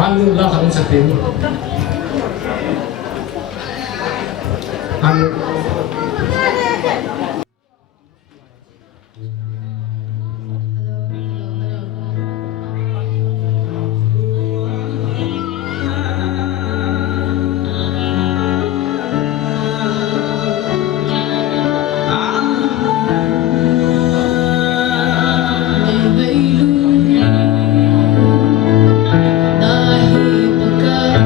Ano lang kami sa team? Ano? Dahil pagka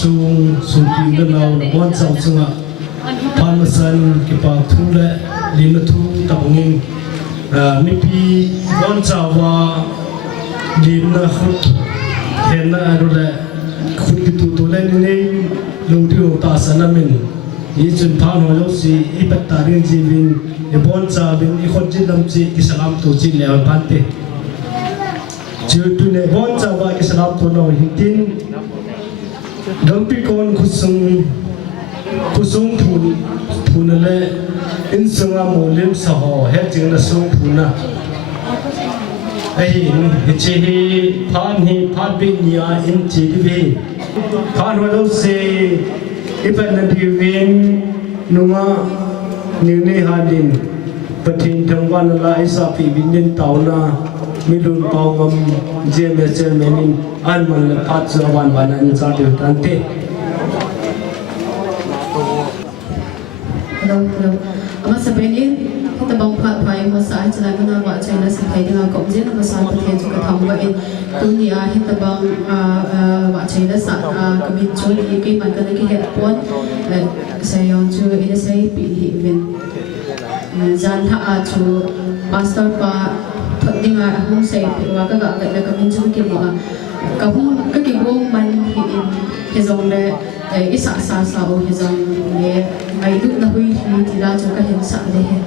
sung sung tin da lau na bon sau chunga pharmasan ki pa thu le lin na thu ta ngin mi pi bon chawa lin na khut hen na ro le khut ki tu le ni lo ti o ta sanamin i chun phan ho lo si i pat ta rin ji bin e bon cha bin i khot ji lam chi ki salam tu chi le pan te chu tu ne bon cha wa ki salam tu no hitin Gangpikon kusung phun le in sunga molim saho he jing na sung phuna ai chi hi phan bi nia in chi bi phan ho lo se ipan na di win nunga ni hadin pathin thangwan la isa pi bin tauna milun pawam jmsl menin an man la phat chawan ban an sa de tante hello ama sabeni ta bang phat phai ma sa chana kana wa chana sa phai dinga kom je na sa pathe chu ka tham wa in tunia hi ta bang wa chana sa kamin chu ni ke man kana ki het pon sa yon chu ina sai pi hi vin jan tha a chu pastor pa dinga hung sai wa ka ga la kamin chu ki ma ka hung ka ki bong man hi in he zong le isa sa o he zong le ai du na hui hi ti la chu ka hen sa le he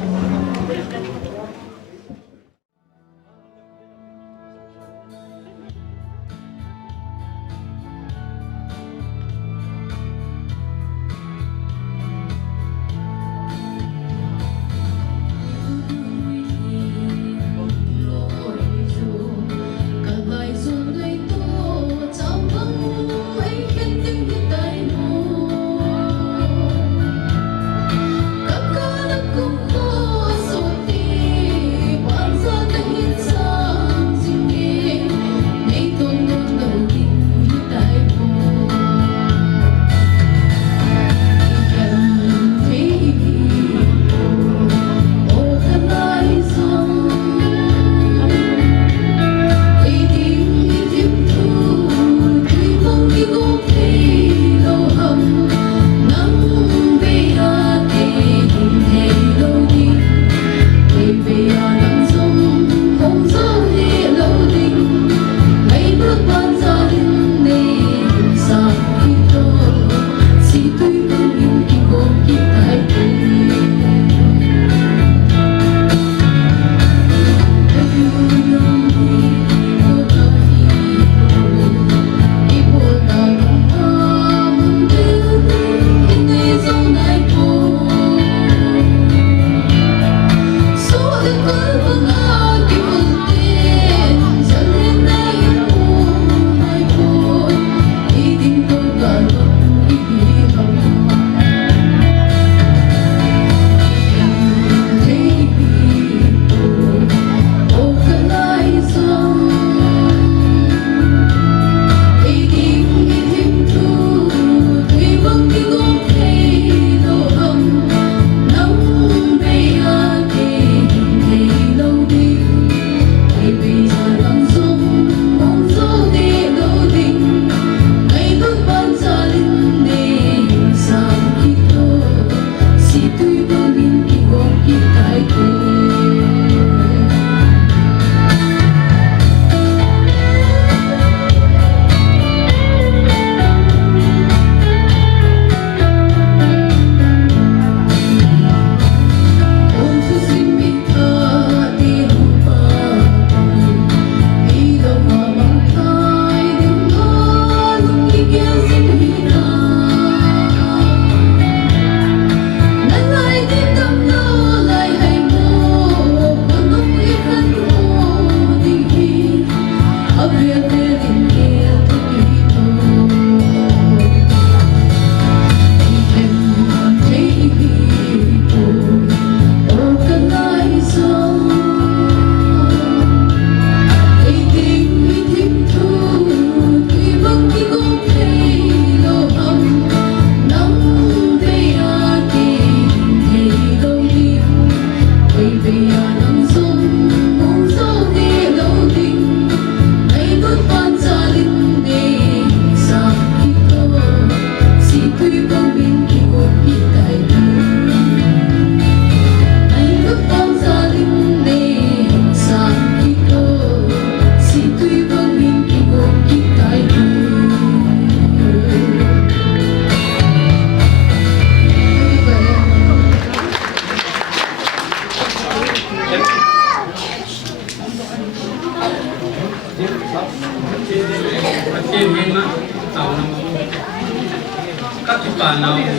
lao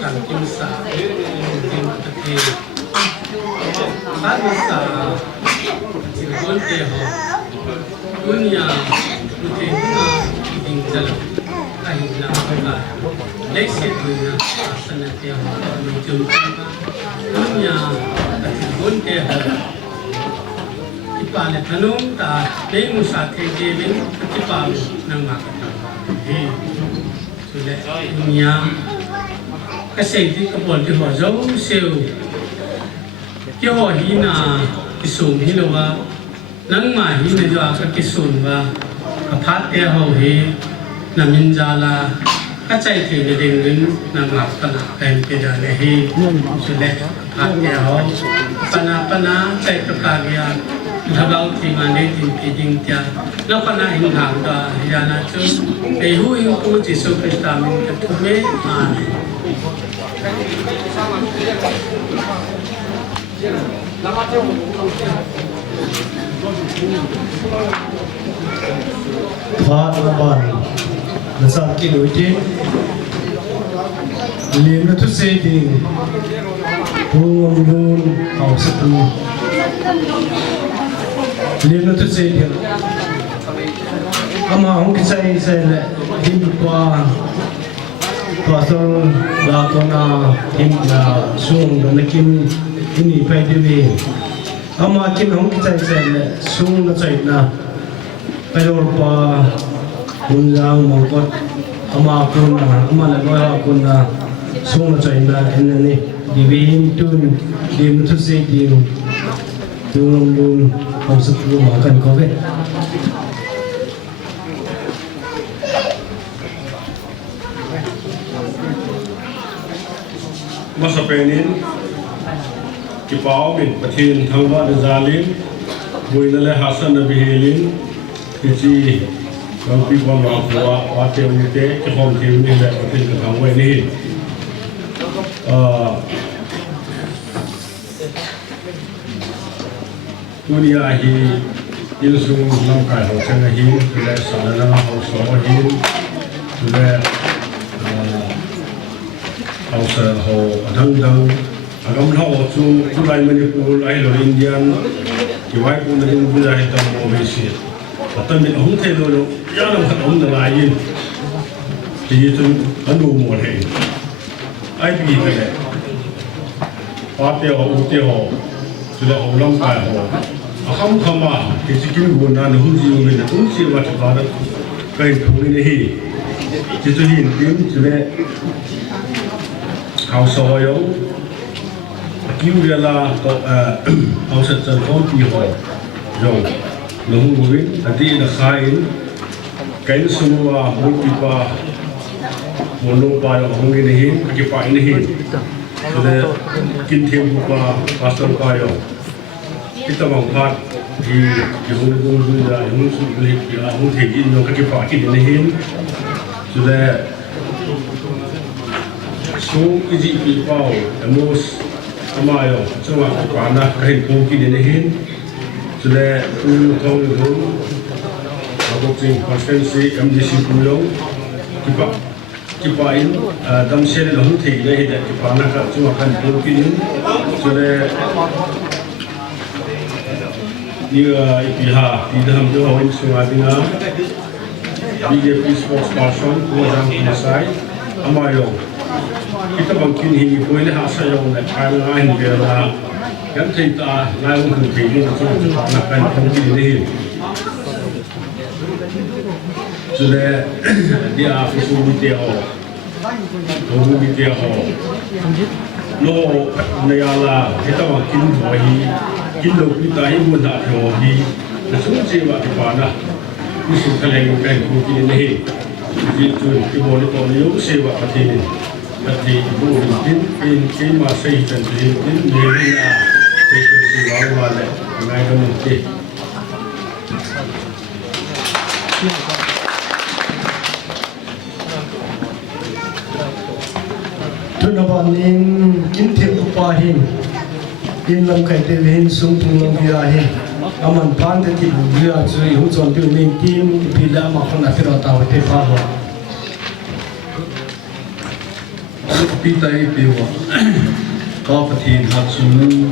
chẳng kim sa kim tê phát sa chỉ vốn tê họ dunia mungkin ingin jalan ahli lama lấy xe dunia asal tê họ mencuri dunia chỉ vốn tê họ Ipa le tanong ta be musa ke devin ipa nang makata he sule dunia kasai ti kapol ti ho zo seu ki ho hi na kisum hi lo wa nang ma hi na jo ka kisum wa ka phat te ho he na min jala ka chai ti de ding rin nang makata kan ke da le he sule phat te ho pana chai ka ka ya Habau timane tim tia lokana hình hang da yana chu ei hu ing ku Jesu Krista min ka thume amen Phat laban nasam ki nuiti lim na thu se ding hung lun hau satu lim na thu se ding ama hung ki sai le dim kwa pastor la kona dim la sung na kim ini pai dewi ama kim hung ki sai le sung na chai na Pero pa unjang mongkot ama la goya kuna sung chai na enani divin tun dim thu se dim tung lun hom su ma kan ko ve masa penin ki pau min pathin thangwa de zalim buina le hasan nabi helin ki Gangpikon wa wa wa te ni te ki hom te ni le pathin ka thangwa ni dunia hi il sung lam kai ho chang hi le salana ho so hi le hậu sở hồ thăng đăng agam hậu chu chu lai Manipur ai lo Indian ki wai ku na in bula hi tam mo be si atan min hung the lo ya nam khat om na lai yin ti chu anu mo the ai bi ka le pa te ho u te ho chu le ho lam kai ho aham khama ki chikin gu na na hu ji u me na un si wa cha ba da kai thu ni hi chi chu hin tim chu le hậu sở yếu cứu ra là hậu sở chân con thì họ rồi lồng mũi là đi là khai cái số một cái ba một lô ba là không cái này cái phải này rồi kinh thêm một ba pastor ba rồi cái tấm bằng phát thì cái hôm nay tôi là hôm nay là hôm thể hiện nó cái phải cái này rồi số cái gì bị bao emos amayo cho mà quả na cái hình cái này hin cho nên tôi thông luôn học trình conference MDC kuyo kipa in đam xe là không thể đây hiện kipa na cả cho mà cái cái hin cho nên như ipi ha đi đam cho họ in xuống ai tiếng BJP spokesperson của Giang Pinasai amayo kita bangkin hi koile ha sa yong na kai nga hin ge la gan thei ta lai ung khu thi ni chu na kan thong ki ni chu le dia fi su mi te ho ho mi te ho no na ya la kita bangkin ho hi kin lo ki ta hi mun da ho hi na su che wa ti pa na ni su ka le kan khu ki ni ji chu ki bo ni to ni yo se wa pa ti ni Tapi ibu in masa itu in lehernya seperti wala mengai kemudian. Tunabanin kintim upahin in lam kai te hin sung tung lam birahin aman pan te ti bira chu hu chon tu ning tim pila ma khona fira ta te pa ho pita ipiwa kapatin hatsun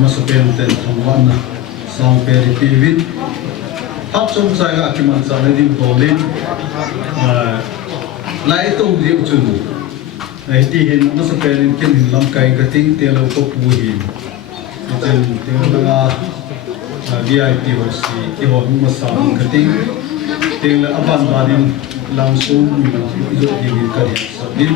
masapel ten thangwana sang peri pivit hatsun saya akiman sana di bolin lai tong diu chunu ai ti hin masapel kin lam kai kating telo ko puhin chen telo VIP hosi ki ho masam kating telo aban barin langsung hidup di karya sabin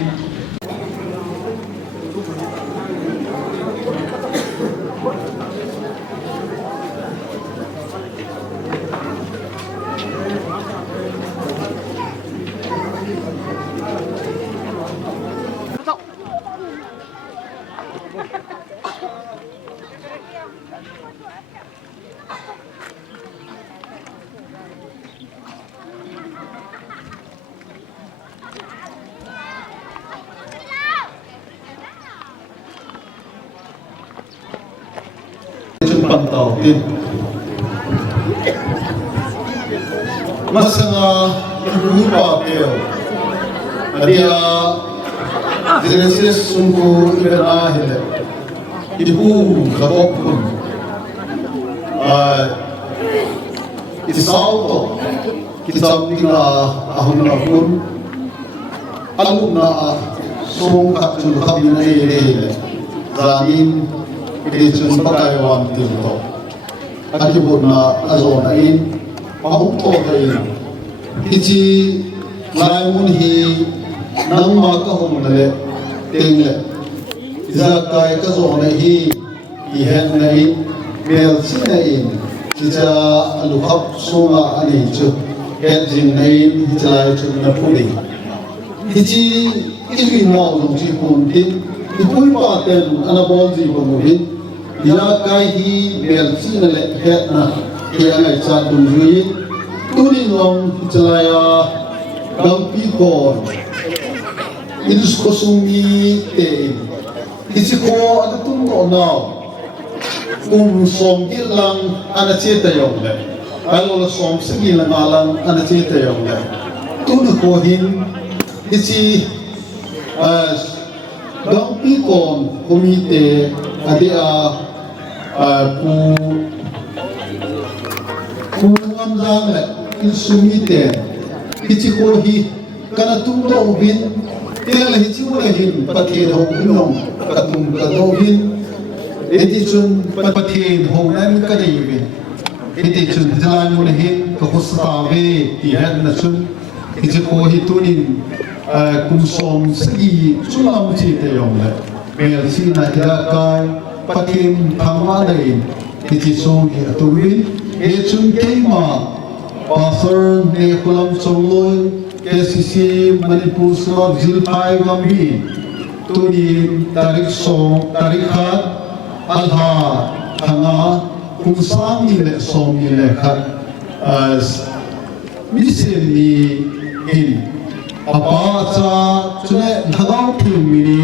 pantau tin masanga rupa peo adia Genesis sungguh ibana hele ibu kabokun isau to kisau tingla ahun ahun alumna sung kapsul kabina hele zanin ini cuma pakai wang tinto. Akibat na azon ain, mahuk to ain. Hiji laimun hi nang makahum nale tengle. Zakai kazon hi ihan ain, mel sin ain. Hija alukap suma ani cu, hejin ain hijai cu napuli. Hiji ini mau jumpi puntin. Ipui paten anabol ji pamuhin ya kai hi bel sina le hetna ke angai cha dunjui tuni ngom chalaya Gangpikon idus kosumi te isiko adatung ko now som gilang anacheta yong le alo som sigi langalang anacheta yong le tuni ko hin isi Gangpikon komite adia pu ngamjang le insumite hichiko hi kana tumdo ubin tel hichiwo le hin pathe ho unong katum ka do bin eti chun pathe ho nan ka dei bin eti chun jalan mo le hin ka hosta ve ti han na chun hichiko hi tunin kumsom segi sulam chi te yong le mel si na ila kai patin thangwa dai ti chi so hi atuwin e chun keima pasar ne kulam choloi KCC Manipur Slot Zilpai Gambi tuni tarik hat alha thanga kumsam ni le som ni le khat as misim ni in apa cha chune thagau thimini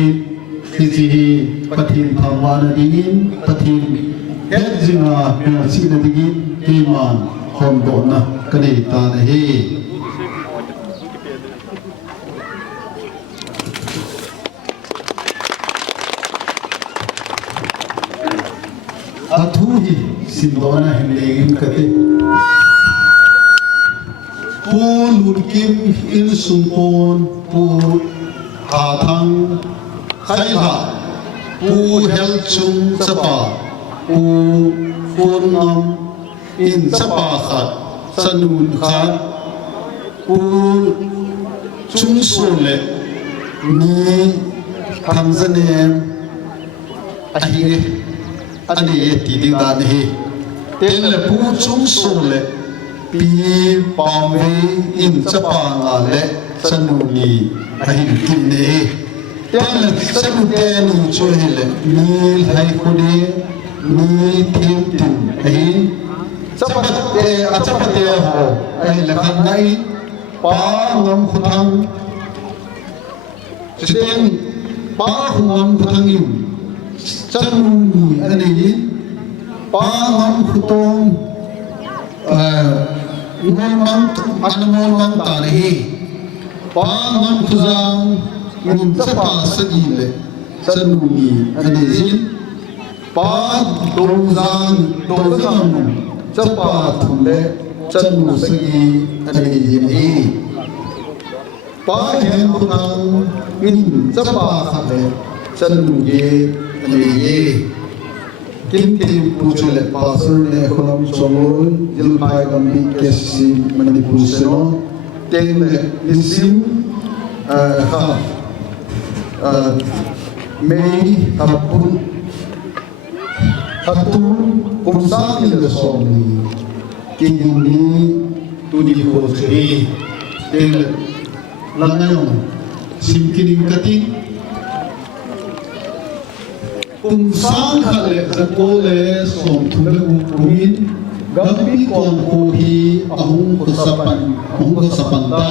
hiji patin thamwana dingin patin ejinga mersi na dingin iman hondona kani ta na hi athuhi sindona himlegin kate M.Lūńķím in sumpon pu hathang khaila pu helchung chapa pu phonam in chapa khat sanun khat pu chungsole ni thamzanem ahi ani ti ding dan hi ten le pu chungsole pi pamve in chapa nga le sanuni ahin kinne ten sanu ten chuhile ni hai khode ni tim tim ahin chapate ho ai la khan nai pa ngam khuthang chiteng pa ngam khuthang in sanuni ani pa ngam khutong ngomang anamong tarihi pangam khuzang ngin sapa sagile sanuni anezin pa dongzang dongzang sapa thule chanu sagi anezin pa hen khutang ngin sapa khale chanu ye aneye kim tim puchule pasur ne khom somon jilpai gambi kesi manipur seno tengle nisim ha mei apun hatun kumsang le somni kingni tuni khotri tengle langayon simkining kating kumsang khale zakole som thule upuin Gangpikon kohi ahung kusapan ta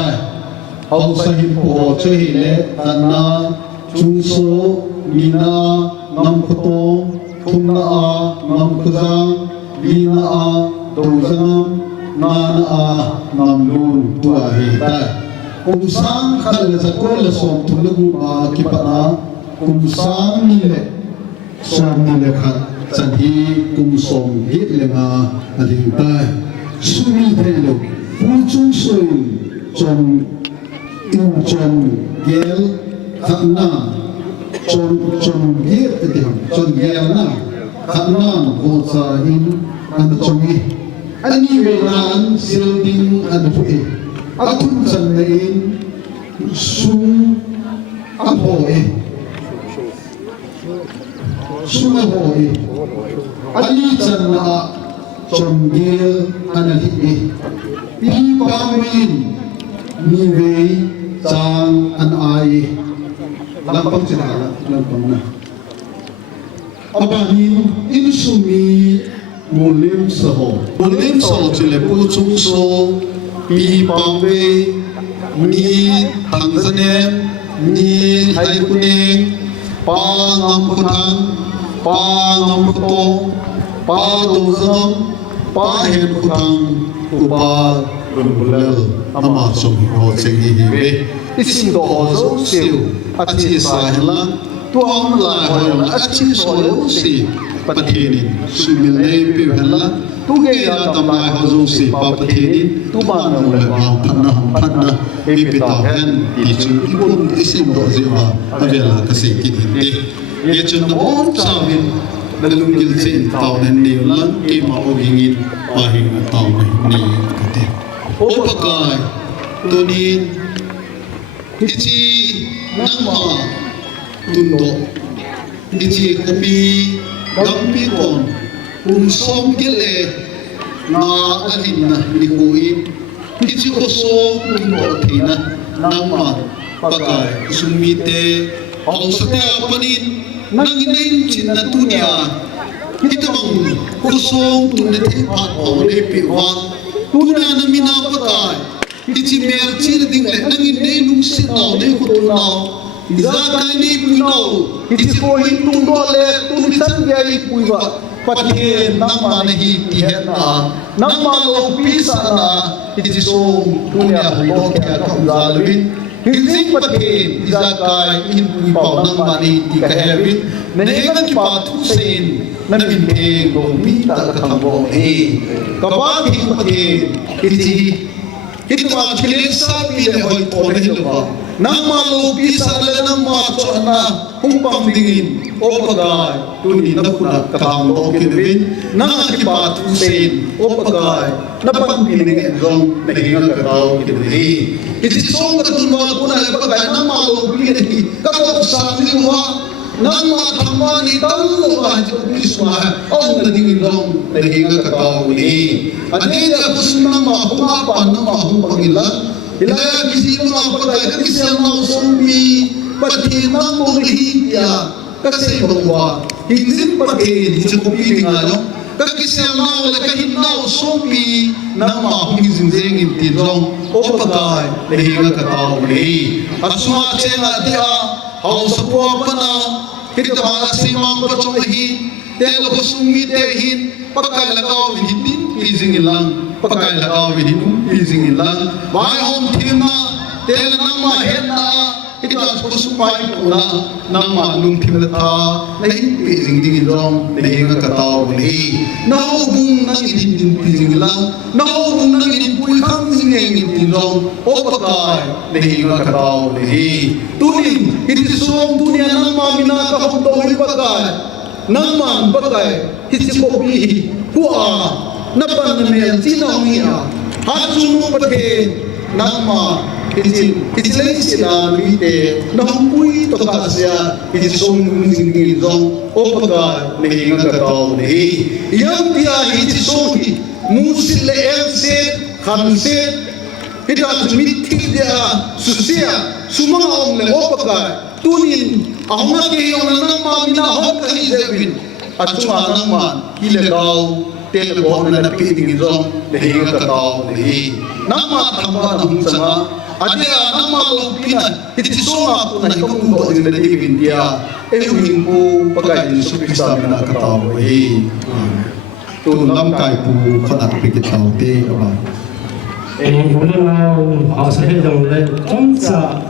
hau sahim po chehile tanna chungso mina ngam khuto thumna a ngam khuzang lina a dongzang nana a ngam lun tua hi ta kumsang khale zakole som thule ma kipana kumsang ni le som ni le khat sanhi kumsom hit lenga aling tai sumi thelo puchung soin chon in chon gel khana chon hit te chon gel na khana ko sa in an chongi ani velan silding an fu atun san nein sum ahoe sumahoi ali channa chongil analihi pi pawin ni vei chang an ai lampang china lampang na abanin insumi mulim saho chile pu chung so pi pawe ni thangzanem ni haipuning pa ngam khutang pa ngam khuto pa dozam pa hen khutang upa rumbulal ama som ho chengi hibe isin do zo siu achi sahla tuam la hoyla achi solo si pathini sumile pe halla tuge ya tamai ho zo si pa pathini tuma no le ba phanna e pita hen ti chu ibun isin do ziwa avela kasi kiti ye chun on chawin dalungil sin taw nen ni lan ki ma ogingin pahin taw ni kate opakai tonin ichi nangma tundo ichi kopi Gangpikon som gele na alina ni koi ichi koso tundo thina nangma pakai sumite ausate panin nangin chinna tunia hitamang kusong tunne the phat ole piwa tuna na mina pakai ichi mer chir ding le nangin ne lung sit naw ne khutuna iza kai ni puno ichi ko hin tung do le tun chan ge ai puiwa pathe nangma ne hi ti het na nangma lo pisa na ichi song tunia ho kya ka zalwin Hizing pathe izakai in pui pau nang mani ti ka hevin nenga ki pathu sen namin pe go mi ta ka thambo e ka ba hi pathe iti ma chile sa pi le hoi to ne hilwa nang ma lo pi sa le nang ma cho na hung pam dingin o pagai tu ni na kuna ka thambo ki devin nang ki pathu sen o pagai na pan pi ne rong nenga ka tau ki de iti song ka tunwa kuna le pagai nang ma lo pi ne ka ko sa ni wa nang ma thamma ni tal lo ba jo pi swa ong na ding rong nenga ka tau ni ane da kusna ma huma pa na ma hum pangila ila kisi ma pagai ka kisi ma sombi pathe nang mo hi ya ka se bangwa hizin pathe ni chu pi dinga no kakisiam nau le kahin nau sompi nang ma hung hizin zeng in ti rong o pagai le hinga ka tau ni asuma chenga dia hau sapwa pana kita bala simang pa chong hi te lo ko sumi te hin pakai la kau win hin pizing ilang pakai la kau win hin pizing ilang bai om thima te la nang ma hen na itu aku supaya puna nama Lūńķím ta nahi pijing di dong nahi ngatau nahi nau bung nang ini pijing lang nau bung nang ini pui kham ini dong opakai nahi ngatau nahi tunin itu som dunia nama mina ka hum to pakai nama pakai hisi kopi hua napan mel cinaunia hatu pake nama it's lazy na lite nampui to kasya it's so moving zong opaga nahi ngatau nahi yang dia it's so musil elset khanset ida mithi dia susia sumang ong le opaga tunin ahma ke yong nang ma mina hom kali devin achuma nang ma ilegal telefon na piting zong nahi ngatau nahi nama thamba nang sama ada nama Lūńķím itu semua pun nak kamu buat dengan dari India, wingku pakai supisa mina katawa tu lamkai pu khanak pikir tahu te apa. Mula mau saya jauh le, komsa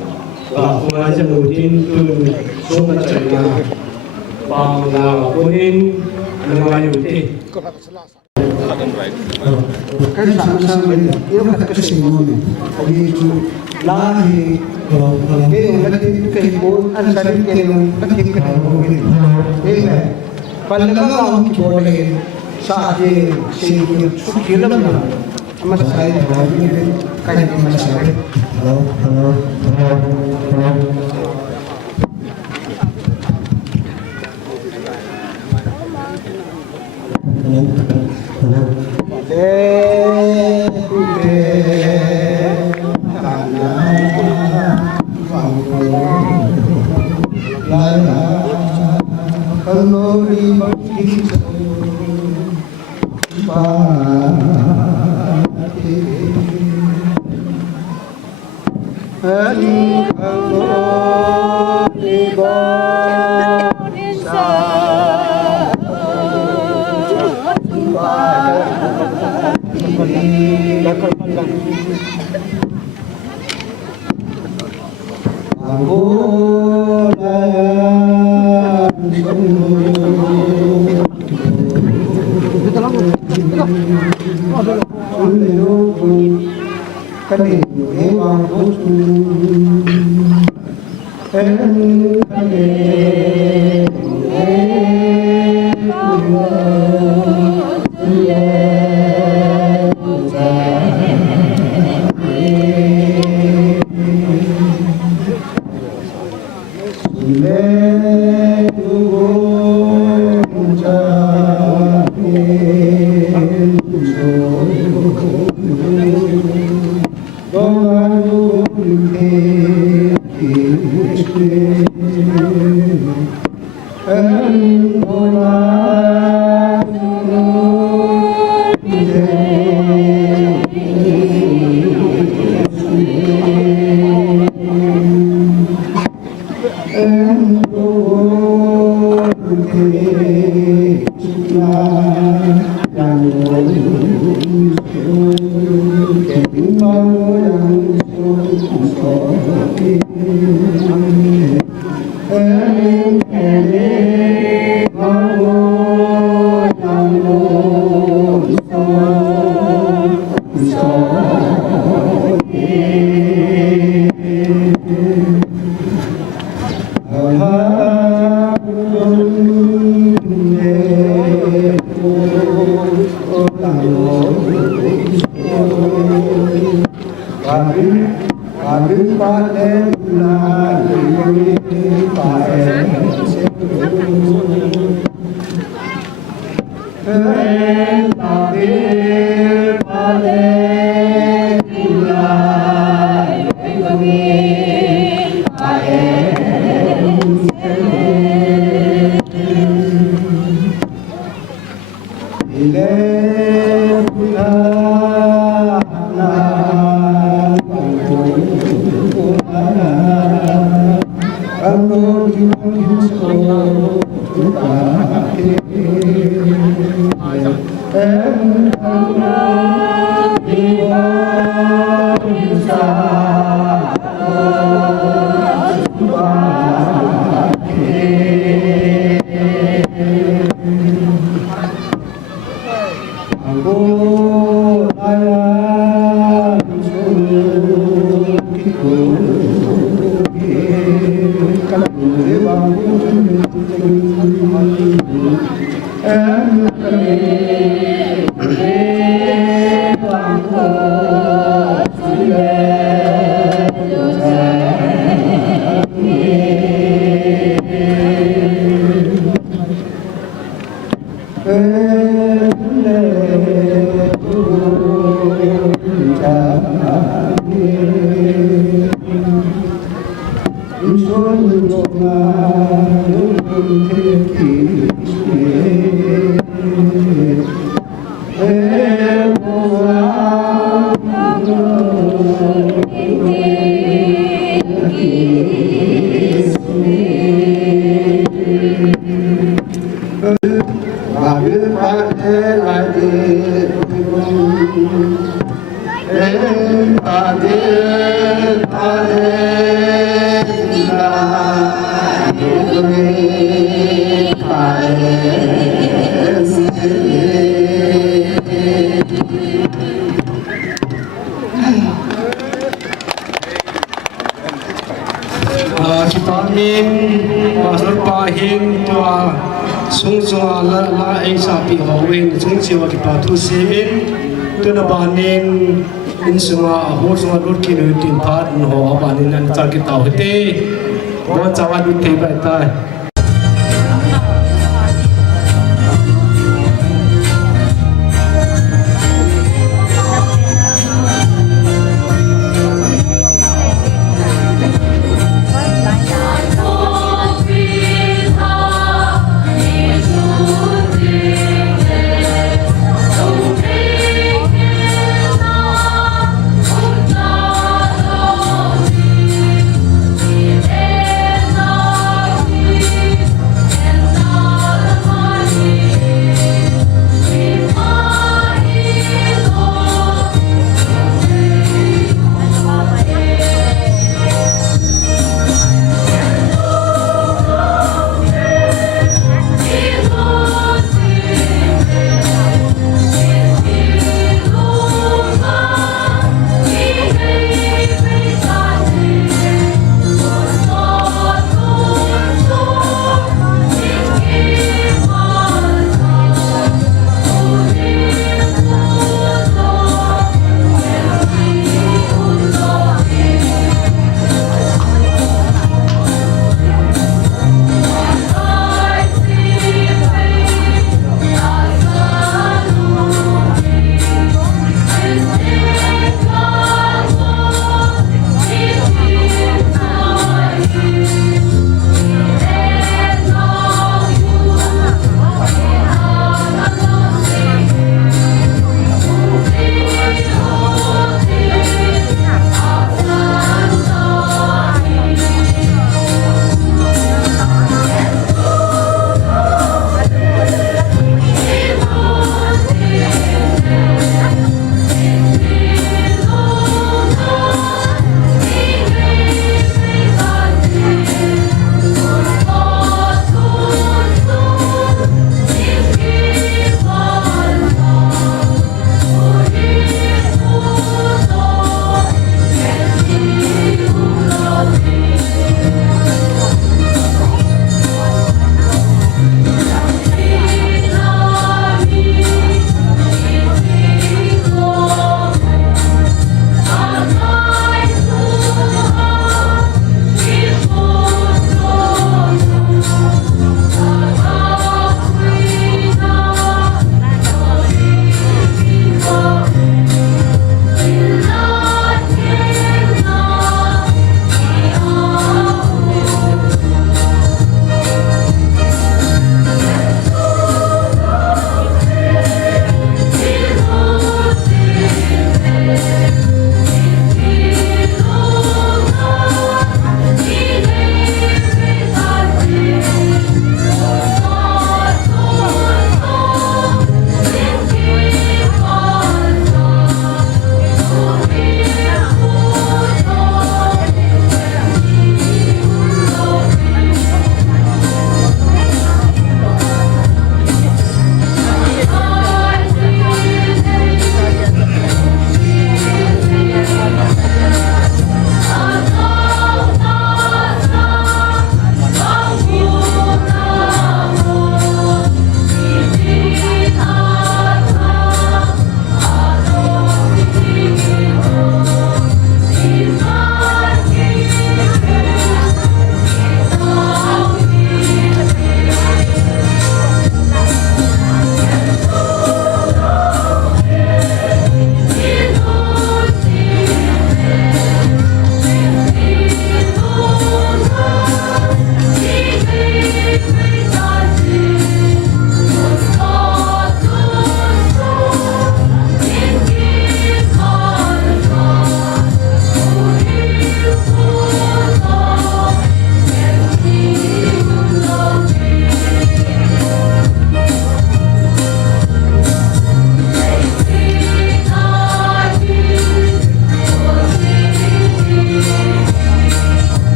pengajar Lūńķím tu semua cerita, bangga punin dengan Lūńķím. Kan sama-sama dia bukan kesimpulan. Jadi itu lahi dia lagi kehibur ansari kehibur lagi kehibur ini. Pandang boleh saat ini sehingga film mas saya ini kayak mas saya. kita min pasal pahin tua sung sung la ai sa pi ho wen sung chiwa ki pa tu semin tu na banin in sunga ho sunga rut ki nu tin phat ho banin an ta ki tau te bo chawa du te ba ta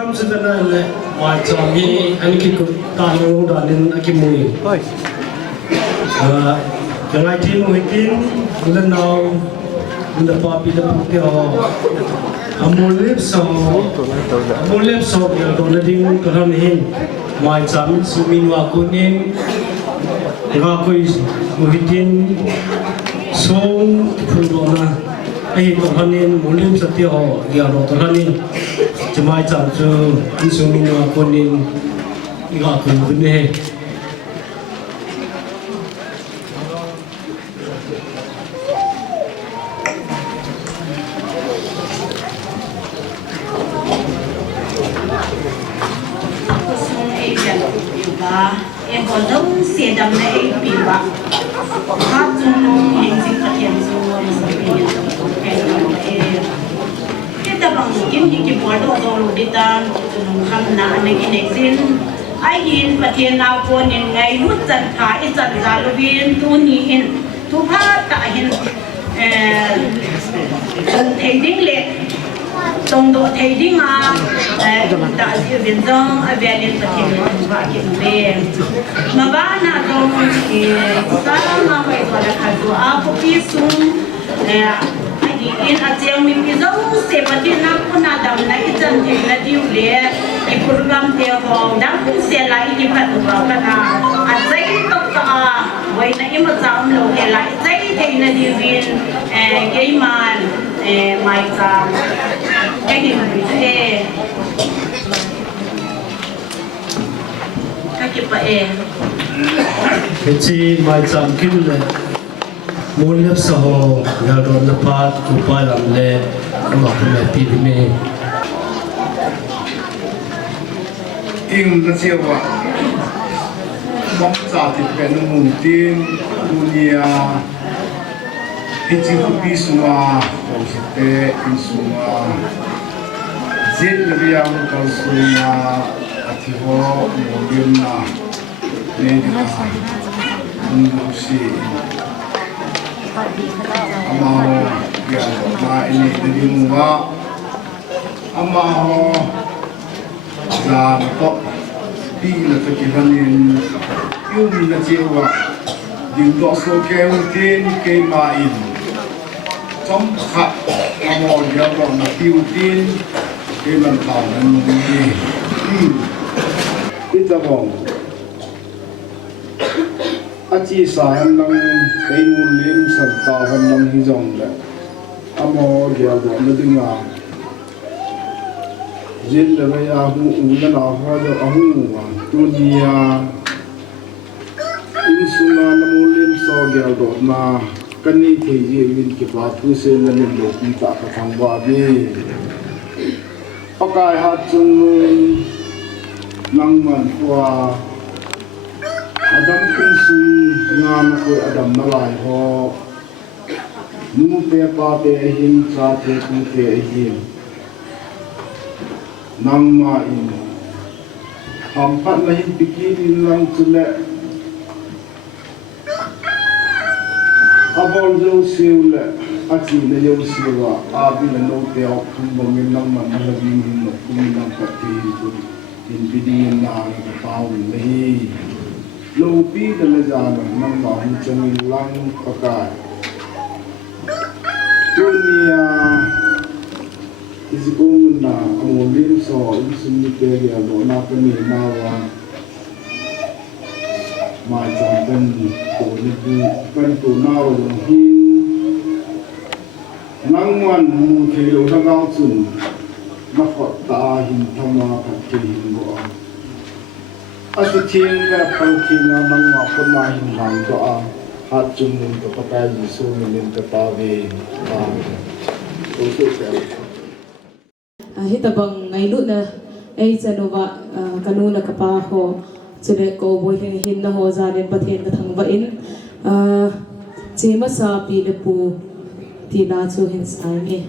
program sa na le mai cham hi ani ki ku ta lo da nin akimui jangai ti mo hitin le now the papi the puti ho amolep so ya do le ding karan hin mai cham sumin wa kunin ga koi mo hitin song phu na ai to hanin mulim satya ho ya ro to hanin chmai cham chu sumin wa kunin ga ku ne em còn đông xe đầm này bị bạc hát chung nông hình sinh phát hiện rồi cái tập bằng kim những cái bộ đồ đồ đi tan chung khăm nã này cái này xin ai nhìn phát hiện nào của những ngày lúc dần thái dần ra lưu viên tu nhìn tu phát tại hiện thấy đinh lệ tông độ thấy đi mà đã dự biến dòng ở về lên phát triển và kiện về mà ba na dòng thì sao mà phải gọi là khởi tố áp phí sung anh in ở trường mình cái dòng sẽ phát triển nào cũng là đầm này chân thì là điều lệ cái program theo họ đang cũng sẽ lại cái phát triển vào cái nào ở đây tất cả vậy là em mà giảm lâu thì lại đây thì là điều viên cái mà mai giảm cái gì thế các cái cái chi mai cham kim le mulim sa ho ya do na pat ku pa lam le ma ku me pi me in na chewa mong sa ti pen mun tin dunia hichi ku pi suwa ko site in suwa zin riang ko suwa ati ho mo dim na ne di ka mun si amao ya ma ini di muwa amao là có đi là phải chỉ vấn đề yêu mình là chịu à những đó số kêu tiên cái mà in trong khắp mà mọi người còn là tiêu tiên cái mình thảo là một cái gì ít ra vòng chỉ sáng năng cái nguồn liêm sản tạo hơn năng hy vọng đấy mọi người còn là đừng à dân là bây giờ hu là nào hoa cho hu dunia insuna namu lim so gel do na kani the ye min ki ba thu se la lim do ki ta ka thang ba bi pakai hat chung nang man kwa adam kin su nga na ko adam na lai ho nu pe pa te him cha te ku te him nang ma in hampat na hin pikin lang chule abol jo siule achi na jo siwa abi na no te ok thum min nang man la bi min no kum nang ka ti ku in bidin na ka pau ni lo pi de la ja nang ma hin chung lang ka ka dunia isipun na amolim so isunite ya lo na kami na wa ma jamban ko ni bu kan to na wa hin nang wan mu ke lo na ga chun na khot ta hin thama ka ke hin bo asu thien ga pal thien na nang ma ko na hin hang to a hat chun mun to pa ka jisu min ta pa ve ta to so se hita bang ngai lu na ai chanova kanuna kapa ho chule ko boy hin na ho za den pathen ka thang va in chema sa pi le pu ti na chu hin sai nge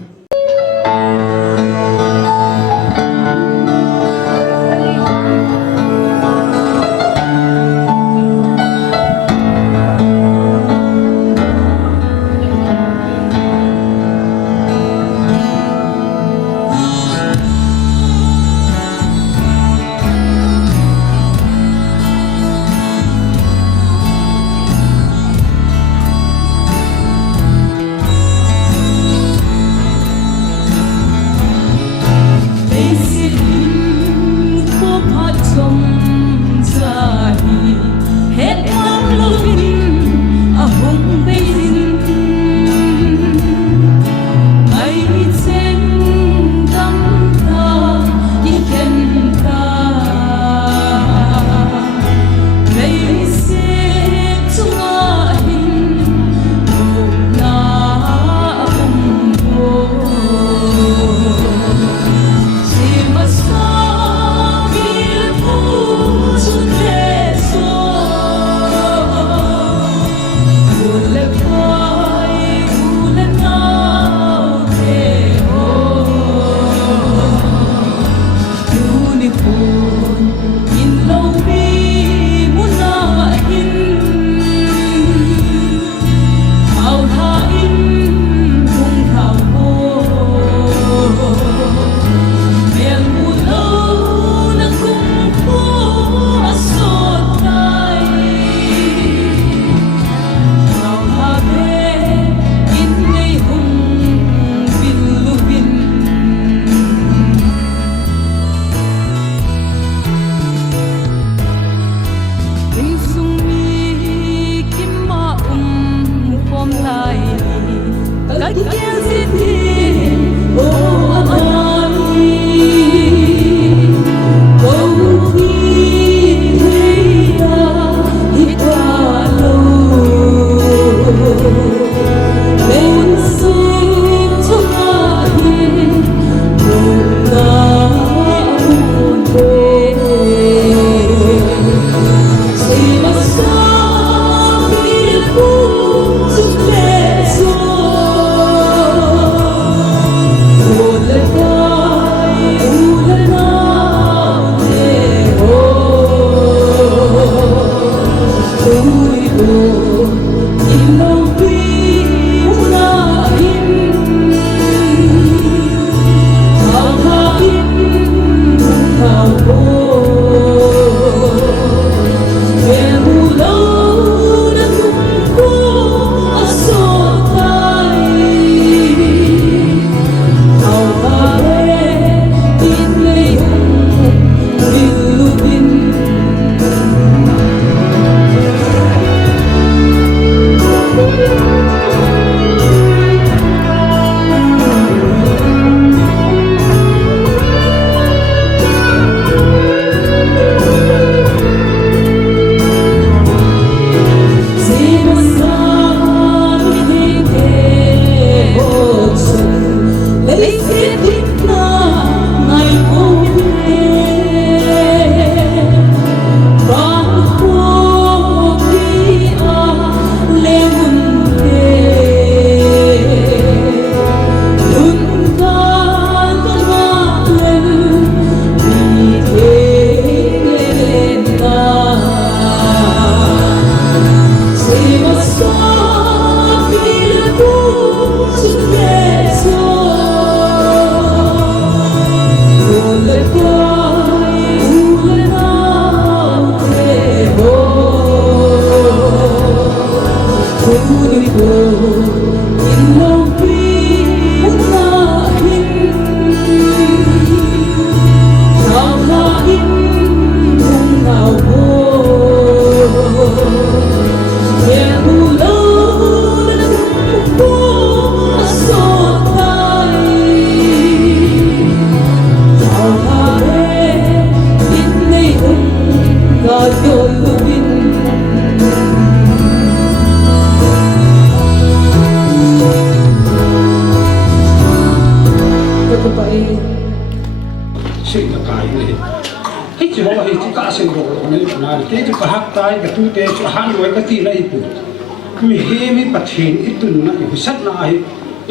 mi he mi pathin itun na i sat na hi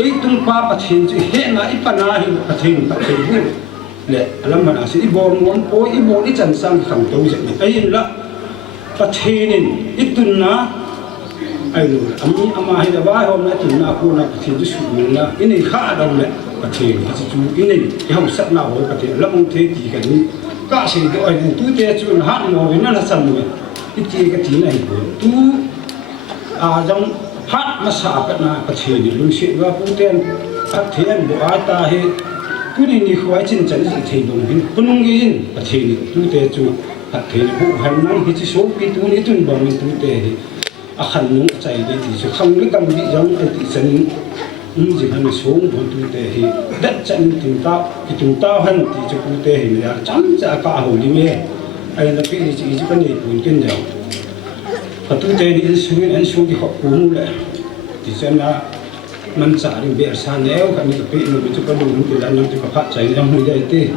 itun pa pathin chi he na i pana hi pathin hi le alam mana si ibon mon po ibon I chan sang khang to je ai la pathin itun na ai lu ami ama hi da ba hom na tun na ko na pathin ju su na ini kha da le pathin chi chu ini i hom sat na ho pathin lam the ti kan ni ka si do ai tu te chu na ha mo na la sam ni ti ka ti nai tu jong hát mà xả cái na cái chuyện gì luôn chuyện và phụ tiền phát thiên bộ ai ta hết cứ đi đi khoái chân chân gì thì đồng hình cứ nung cái cái chuyện gì tu tê chú phát thiên phụ hành năng thì chỉ số cái tu này tu bằng mình tu tê thì khăn nung chạy đi thì không cái cầm bị giống cái tự chân chỉ hành số bằng tu tê thì đất chân chúng ta hành thì cho tu tê thì là chấm ra cả hồ đi nghe ai là cái gì chỉ cái này buồn kinh nhiều tu tê đi anh xuống thì họ cũng lại thì xem là mình trả được việc san néo cái này cái nó bị cho cái đường thì là nó thì có phát chạy trong người đây tê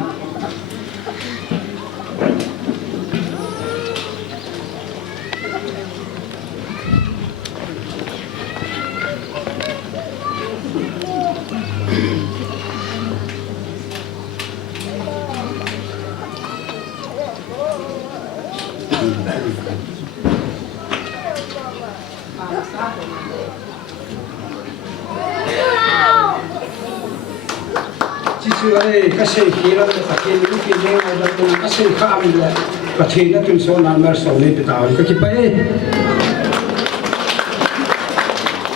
cái xe kia là cái kia lúc kia nghe là cái xe khác mình là cái thế nó từng số năm mà số này bị tạo cái kia